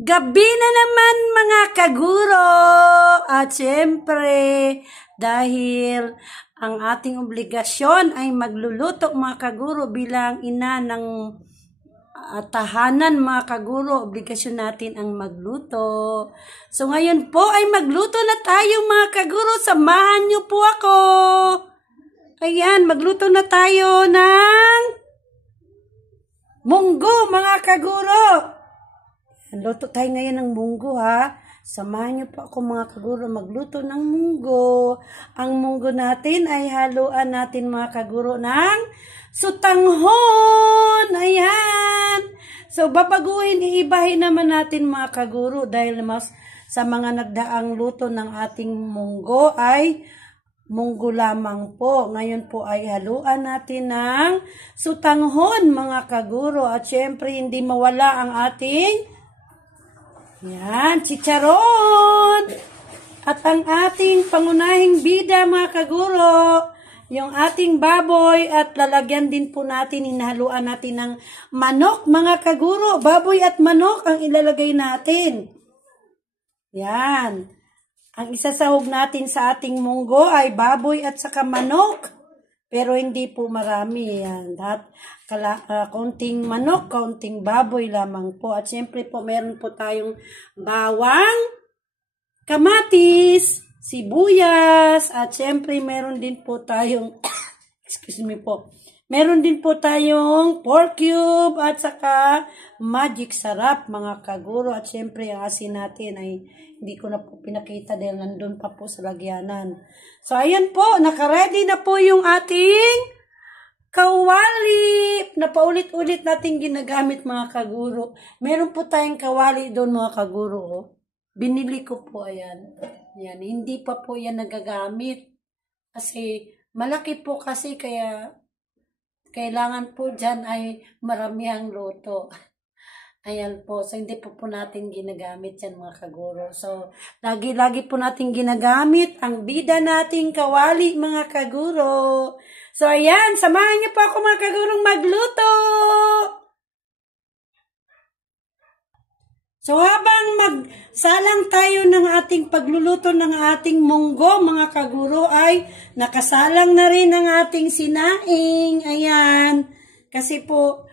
Gabi na naman mga kaguro at syempre dahil ang ating obligasyon ay magluluto mga kaguro bilang ina ng tahanan mga kaguro, obligasyon natin ang magluto. So ngayon po ay magluto na tayo mga kaguro, samahan niyo po ako. Ayan, magluto na tayo ng munggo mga kaguro. Luto tayo ngayon ng munggo ha. Samahan niyo po ako mga kaguro magluto ng munggo. Ang munggo natin ay haluan natin mga kaguro ng sutanghon. Ayan. So babaguhin, iibahin naman natin mga kaguro dahil mas sa mga nagdaang luto ng ating munggo ay munggo lamang po. Ngayon po ay haluan natin ng sutanghon mga kaguro. At syempre hindi mawala ang ating chicharon. At ang ating pangunahing bida mga kaguro, yung ating baboy at lalagyan din po natin, hinahaluan natin ng manok mga kaguro. Baboy at manok ang ilalagay natin. Yan. Ang isasahog natin sa ating munggo ay baboy at saka manok. Pero hindi po marami yan. Kaunting manok, kaunting baboy lamang po. At syempre po meron po tayong bawang, kamatis, sibuyas, at syempre meron din po tayong meron din po tayong pork cube at saka magic sarap mga kaguro. At syempre ang asin natin ay hindi ko na po pinakita dahil nandun pa po sa lagyanan. So ayan po, nakaready na po yung ating kawali na paulit-ulit natin ginagamit mga kaguro. Meron po tayong kawali doon mga kaguro. Binili ko po ayan. Yan, hindi pa po yan nagagamit. Kasi malaki po kasi kaya kailangan po dyan ay maramihang luto. Ayan po. So, hindi po natin ginagamit yan mga kaguro. So, lagi-lagi po natin ginagamit ang bida nating kawali mga kaguro. So, ayan. Samahan niyo po ako mga kagurong magluto. So, habang magsalang tayo ng ating pagluluto ng ating munggo, mga kaguro, ay nakasalang na rin ang ating sinaing. Ayan. Kasi po,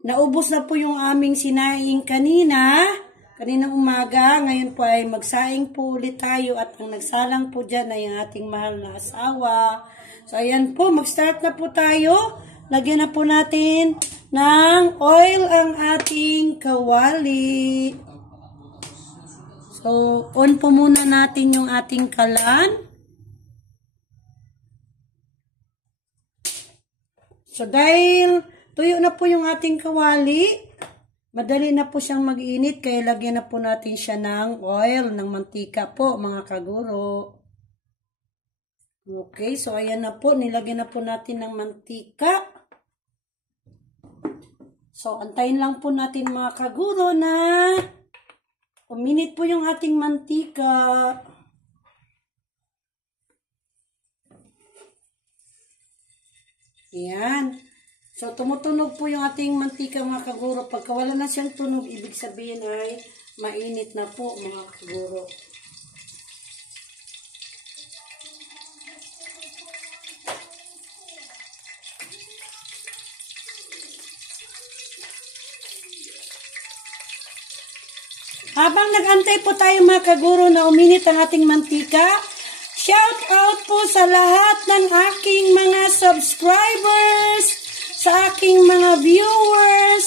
naubos na po yung aming sinaing kaninang umaga. Ngayon po ay magsaing po ulit tayo at ang nagsalang po dyan ay ang ating mahal na asawa. So, ayan po, mag-start na po tayo. Lagyan na po natin ng oil ang ating kawali. So, on po muna natin yung ating kalan. So, dahil tuyo na po yung ating kawali, madali na po siyang mag-init, kaya lagyan na po natin siya ng oil, ng mantika po, mga kaguro. Okay, so ayan na po, nilagyan na po natin ng mantika. So, antayin lang po natin mga kaguro na uminit po yung ating mantika. Ayan. So, tumutunog po yung ating mantika mga kaguro. Pagka wala na siyang tunog, ibig sabihin ay mainit na po mga kaguro. Habang nag-antay po tayo mga kaguro na uminit ang ating mantika, shout out po sa lahat ng aking mga subscribers, sa aking mga viewers,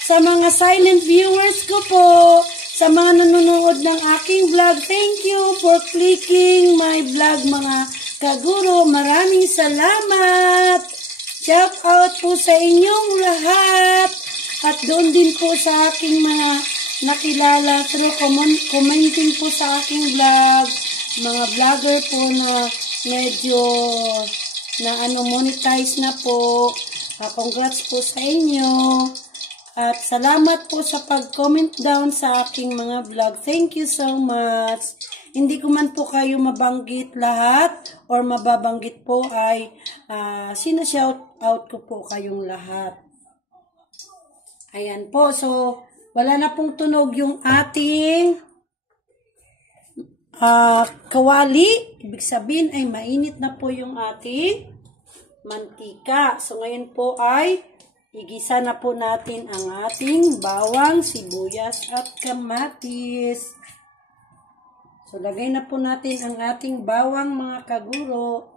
sa mga silent viewers ko po, sa mga nanonood ng aking vlog. Thank you for clicking my vlog mga kaguro. Maraming salamat. Shout out po sa inyong lahat. At doon din po sa aking mga nakilala through commenting po sa aking vlog. Mga vlogger po na medyo na monetize na po. Congrats po sa inyo. At salamat po sa pag-comment down sa aking mga vlog. Thank you so much. Hindi ko man po kayo mabanggit lahat or mababanggit po ay sina-shout out ko po kayong lahat. Ayan po. So, wala na pong tunog yung ating kawali. Ibig sabihin ay mainit na po yung ating mantika. So, ngayon po ay igisa na po natin ang ating bawang, sibuyas at kamatis. So, lagay na po natin ang ating bawang mga kaguro.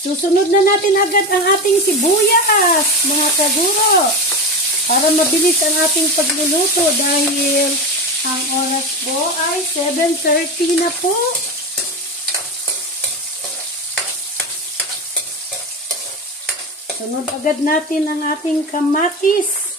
Susunod na natin agad ang ating sibuyas, mga kaguro. Para mabilis ang ating pagluluto dahil ang oras po ay 7:30 na po. Sunod agad natin ang ating kamatis.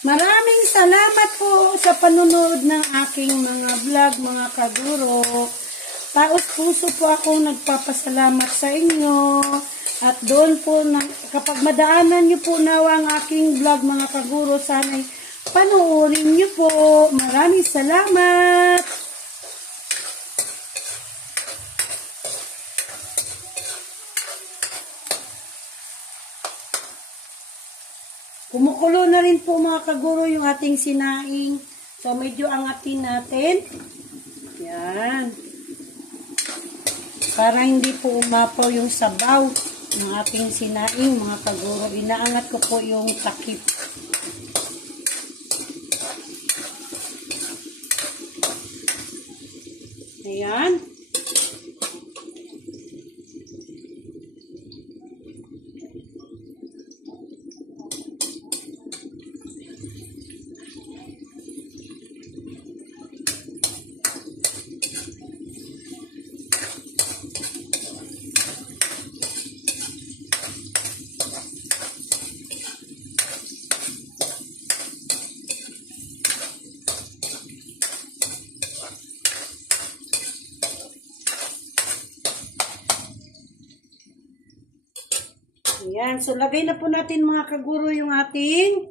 Maraming salamat po sa panunod ng aking mga vlog, mga kaguro. Taos puso po ako nagpapasalamat sa inyo. At doon po, kapag madaanan nyo po nawa ang aking vlog, mga kaguro, sana'y panoorin nyo po. Maraming salamat. Kumukulo na rin po mga kaguro yung ating sinaing. So, medyo angatin natin. Yan. Para hindi po umapaw yung sabaw ng ating sinaing mga kaguro. Inaangat ko po yung takip. Ayan. Ayan. So, lagay na po natin mga kaguro yung ating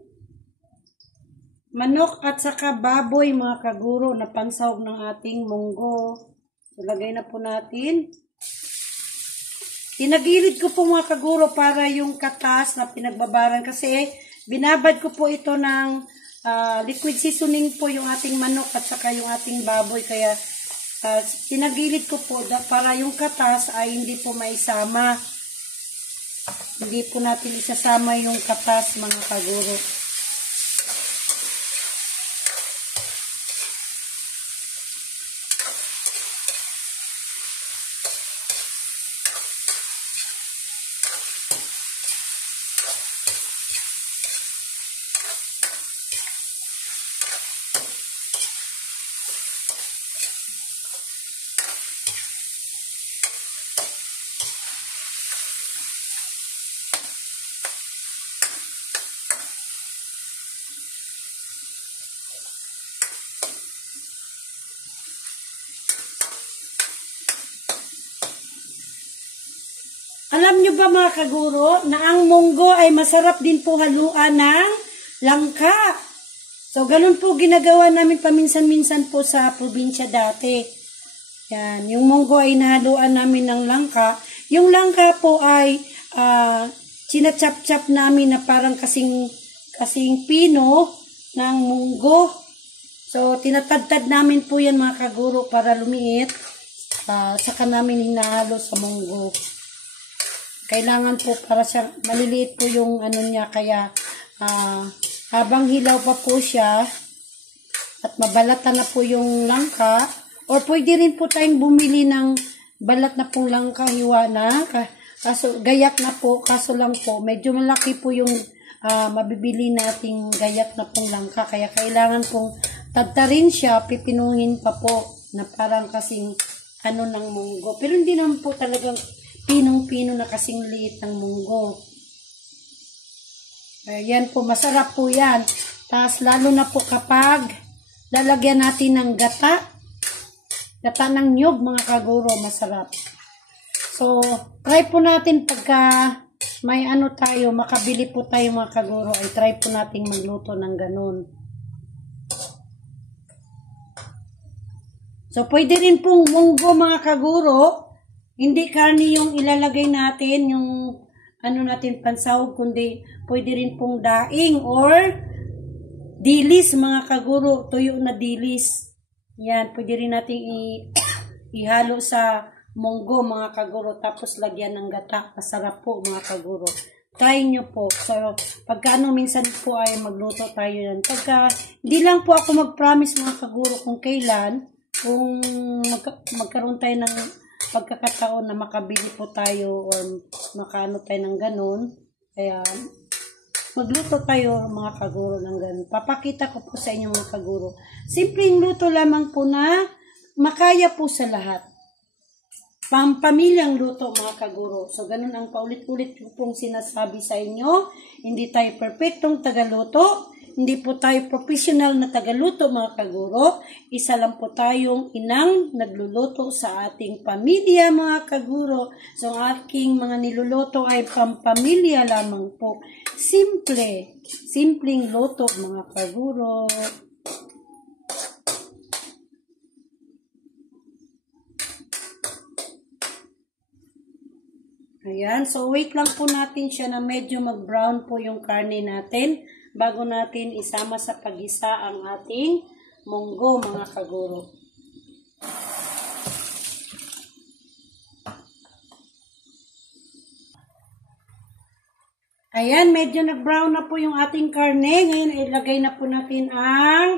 manok at saka baboy mga kaguro na pansahog ng ating munggo. So, lagay na po natin. Tinagilid ko po mga kaguro para yung katas na pinagbabaran kasi binabad ko po ito ng liquid seasoning po yung ating manok at saka yung ating baboy. Kaya tinagilid ko po para yung katas ay hindi po maisama. Hindi po natin isasama yung katas mga kaguro. Alam nyo ba mga kaguro na ang munggo ay masarap din po haluan ng langka. So, ganun po ginagawa namin paminsan-minsan po sa probinsya dati. Yan, yung munggo ay nahaluan namin ng langka. Yung langka po ay sinachap-chap namin na parang kasing pino ng munggo. So, tinatadtad namin po yan mga kaguro para lumiit. Saka namin hinahalo sa munggo. Kailangan po para siya, maliliit po yung ano niya, kaya habang hilaw pa po siya at mabalatan na po yung langka, or pwede rin po tayong bumili ng balat na pong langka, hiwa na, kaso gayak na po, kaso lang po, medyo malaki po yung mabibili nating gayak na pong langka, kaya kailangan pong tadtarin siya, pipinuhin pa po, na parang kasing ano ng munggo. Pero hindi naman po talagang pinong-pino na kasing liit ng munggo. Ayan po, masarap po yan. Tapos lalo na po kapag lalagyan natin ng gata. Gata ng niyog mga kaguro, masarap. So, try po natin pagka may ano tayo, makabili po tayo mga kaguro, ay try po nating magluto ng ganun. So, pwede rin pong munggo mga kaguro. Hindi karni yung ilalagay natin, yung ano natin pansahog, kundi pwede rin pong daing or dilis mga kaguro, tuyo na dilis. Yan, pwede rin natin ihalo sa munggo mga kaguro, tapos lagyan ng gata. Masarap po mga kaguro. Try nyo po. So, pagka minsan po ay magluto tayo yan. Pagka, hindi lang po ako mag-promise mga kaguro kung kailan, kung magkaroon tayo ng pagkakataon na makabili po tayo or makaano tayo ng ganun. Kaya, magluto tayo mga kaguro ng ganun. Papakita ko po sa inyo mga kaguro. Simpleng luto lamang po na makaya po sa lahat. Pampamilyang luto mga kaguro. So, ganun ang paulit-ulit ko pong sinasabi sa inyo. Hindi tayo perfectong tagaluto. Hindi po tayo professional na tagaluto mga kaguro. Isa lang po tayong inang nagluluto sa ating pamilya mga kaguro. So, ang aking mga niluluto ay pampamilya lamang po. Simple. Simpleng luto mga kaguro. Ayan. So, wait lang po natin siya na medyo mag-brown po yung karne natin bago natin isama sa pag-isa ang ating munggo mga kaguro. Ayan, medyo nag-brown na po yung ating karne. Ngayon, ilagay na po natin ang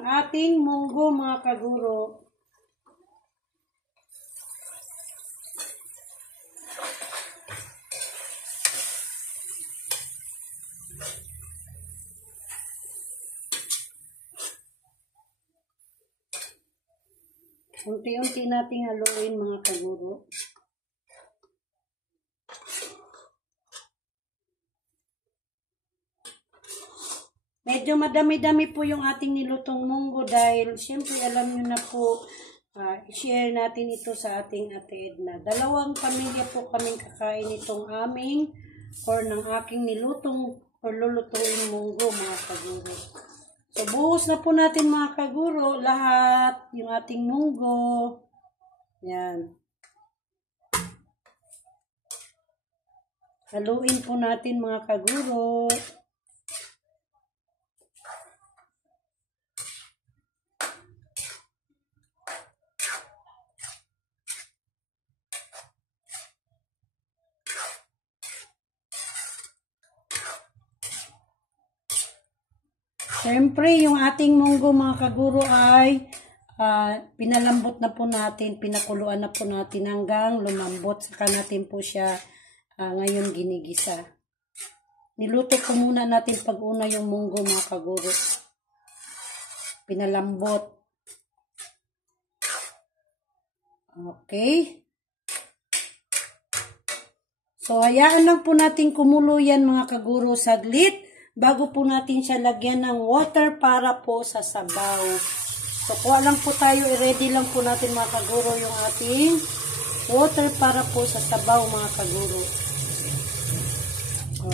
ating munggo mga kaguro. Unti-unti nating haluin mga kaguro. Medyo madami-dami po yung ating nilutong munggo dahil siyempre alam nyo na po, i-share natin ito sa ating Ate Edna. Dalawang pamilya po kaming kakain itong aming or ng aking nilutong or lulutuin munggo mga kaguro. So, buhos na po natin mga kaguro, lahat, yung ating munggo. Yan. Haluin po natin mga kaguro. Siyempre, yung ating munggo mga kaguro ay pinalambot na po natin, pinakuluan na po natin hanggang lumambot. Saka natin po siya ngayon ginigisa. Niluto po muna natin pag-una yung munggo mga kaguro. Pinalambot. Okay. So, hayaan lang po natin kumulo yan mga kaguro saglit. Bago po natin siya lagyan ng water para po sa sabaw. So, kuha lang po tayo, i-ready lang po natin mga kaguro yung ating water para po sa sabaw mga kaguro.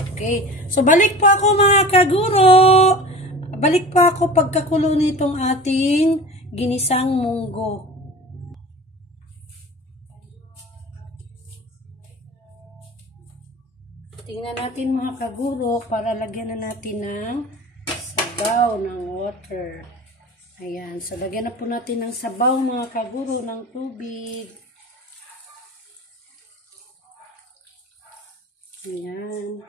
Okay. So, balik po ako mga kaguro. Balik po ako pagkakulo nitong ating ginisang munggo. Tingnan natin mga kaguro para lagyan na natin ng sabaw ng water. Ayan. So, lagyan na po natin ng sabaw mga kaguro ng tubig. Ayan.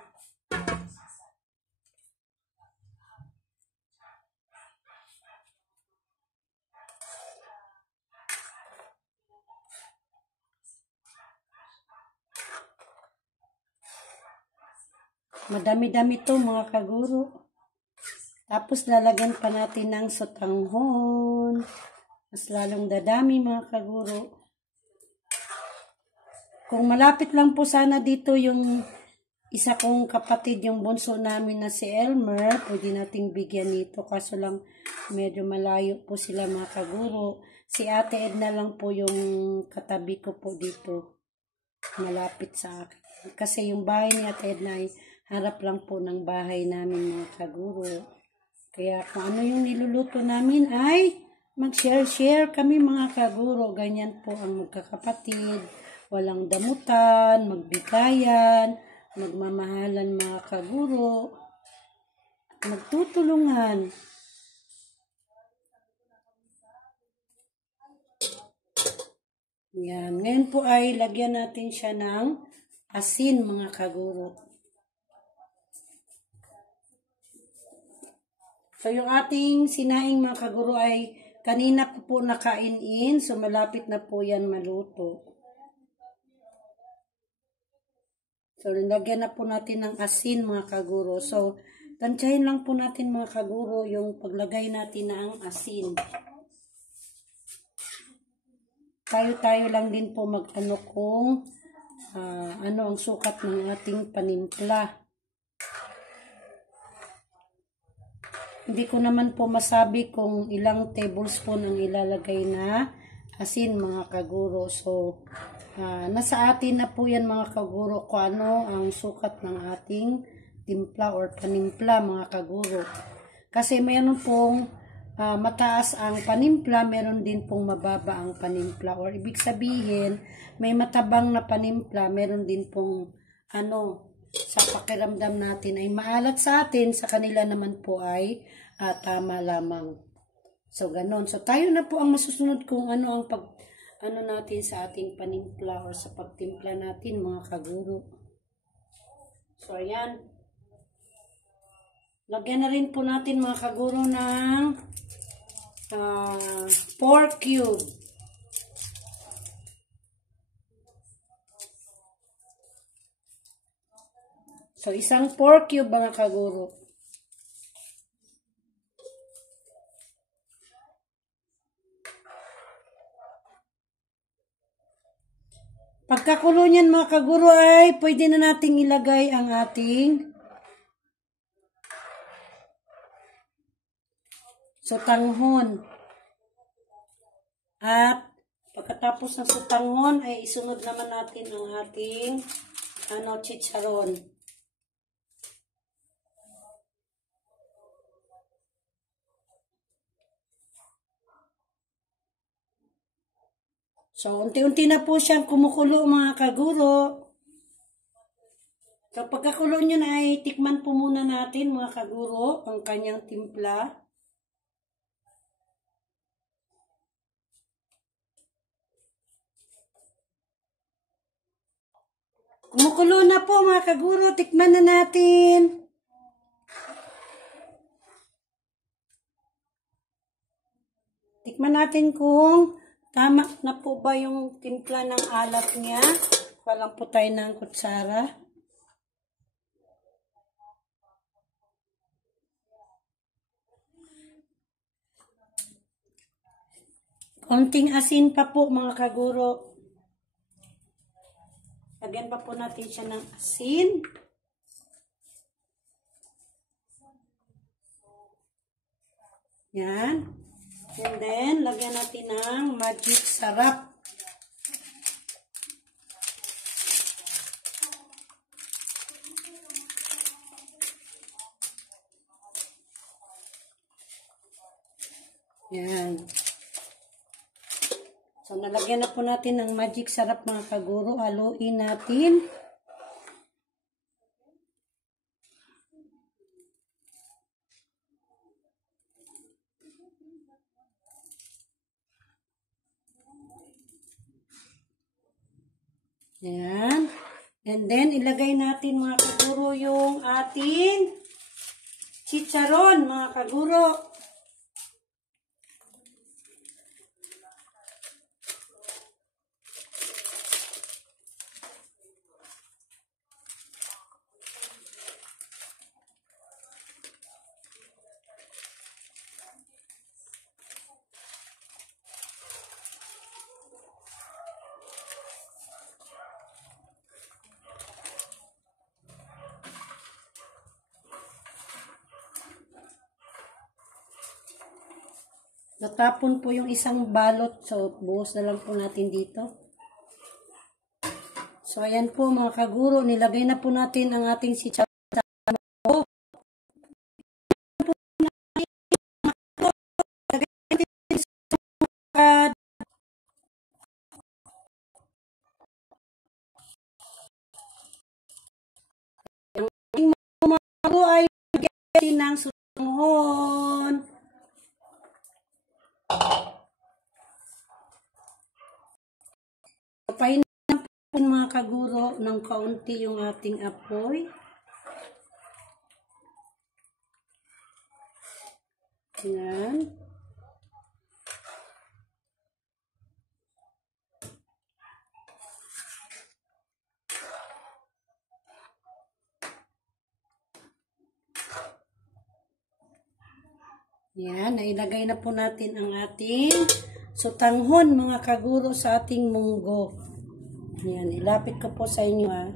Madami-dami to mga kaguro. Tapos lalagyan pa natin ng sotanghon. Mas lalong dadami mga kaguro. Kung malapit lang po sana dito yung isa kong kapatid, yung bunso namin na si Elmer, pwede nating bigyan nito. Kaso lang medyo malayo po sila mga kaguro. Si Ate Edna lang po yung katabi ko po dito. malapit sa akin. Kasi yung bahay ni Ate Edna ay harap lang po ng bahay namin mga kaguro. Kaya kung ano yung niluluto namin ay mag-share kami mga kaguro. Ganyan po ang magkakapatid. Walang damutan, magbigayan, magmamahalan mga kaguro. Magtutulungan. Yan. Ngayon po ay lagyan natin siya ng asin mga kaguro. So yung ating sinaing mga kaguro ay kanina po nakainin. So malapit na po yan maluto. So lagyan na po natin ng asin mga kaguro. So tansyahin lang po natin mga kaguro yung paglagay natin ng asin. Tayo lang din po mag-ano kung ano ang sukat ng ating panimpla. Hindi ko naman po masabi kung ilang tablespoon ang ilalagay na asin mga kaguro. So, nasa atin na po yan mga kaguro kung ano ang sukat ng ating timpla or panimpla mga kaguro. Kasi mayroon pong mataas ang panimpla, meron din pong mababa ang panimpla. Or ibig sabihin, may matabang na panimpla, meron din pong sa pakiramdam natin ay maalat sa atin, sa kanila naman po ay tama lamang. So, ganon. So, tayo na po ang masusunod kung ano ang natin sa ating panimpla or sa pagtimpla natin mga kaguro. So, ayan. Lagyan na rin po natin mga kaguro ng pork cube. So, isang pork cube mga kaguro. Pagkakulo niyan mga kaguro ay pwede na nating ilagay ang ating sotanghon. At pagkatapos ng sotanghon ay isunod naman natin ang ating chicharon. So, unti-unti na po siyang kumukulo mga kaguro. So, pagkakulo nyo na ay tikman po muna natin mga kaguro ang kanyang timpla. Kumukulo na po mga kaguro, tikman na natin. Tikman natin kung tama na po ba yung timpla ng alat niya. Walang po tayo ng kutsara. Konting asin pa po mga kaguro. Lagyan pa po natin siya ng asin. Yan. And then, lagyan natin ng magic sarap. Yan. So, nalagyan na po natin ng magic sarap mga kaguro. Haluin natin. Yan. And then, ilagay natin mga kaguro yung ating chicharon mga kaguro. Natapon po yung isang balot. So, buhos na lang po natin dito. So, So, ayan po mga kaguro, nilagay na po natin ang ating sitaw sa mango. Yung mango ay lagyan ng sutanghon. Painitan po mga kaguro ng kaunti yung ating apoy. Yan. Yan, nailagay na po natin ang ating sutanghon mga kaguro sa ating munggo. Yan, ilapit ko po sa inyo ha.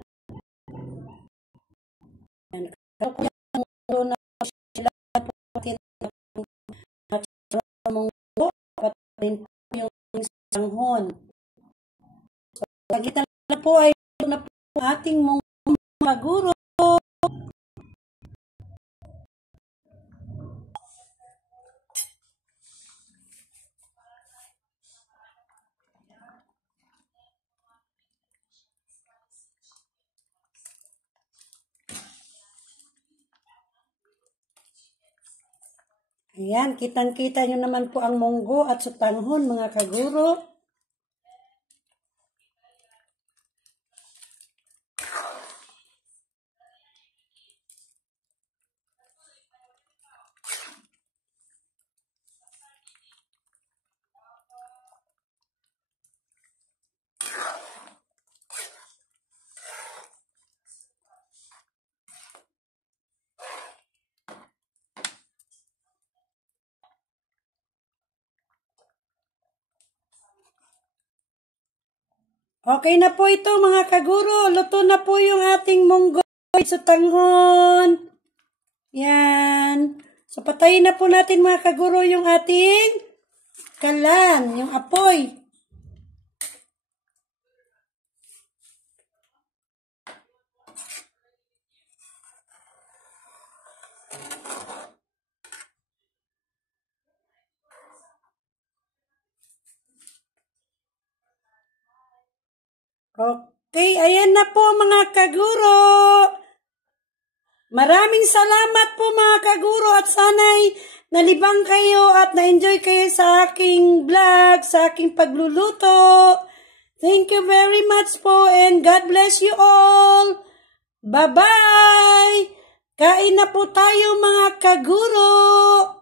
Yan, kaguro na sila po natin ang munggo at rin po yung sutanghon. So, nakita na po ay na po ating munggo mga kaguro. Ayan, kitang-kita nyo naman po ang munggo at sutanghon mga kaguro. Okay na po ito mga kaguro. Luto na po yung ating munggo at sutanghon. Yan. So patayin na po natin mga kaguro yung ating kalan, yung apoy. Okay, ayan na po mga kaguro. Maraming salamat po mga kaguro at sana'y nalibang kayo at na-enjoy kayo sa aking vlog, sa aking pagluluto. Thank you very much po and God bless you all. Bye-bye! Kain na po tayo mga kaguro.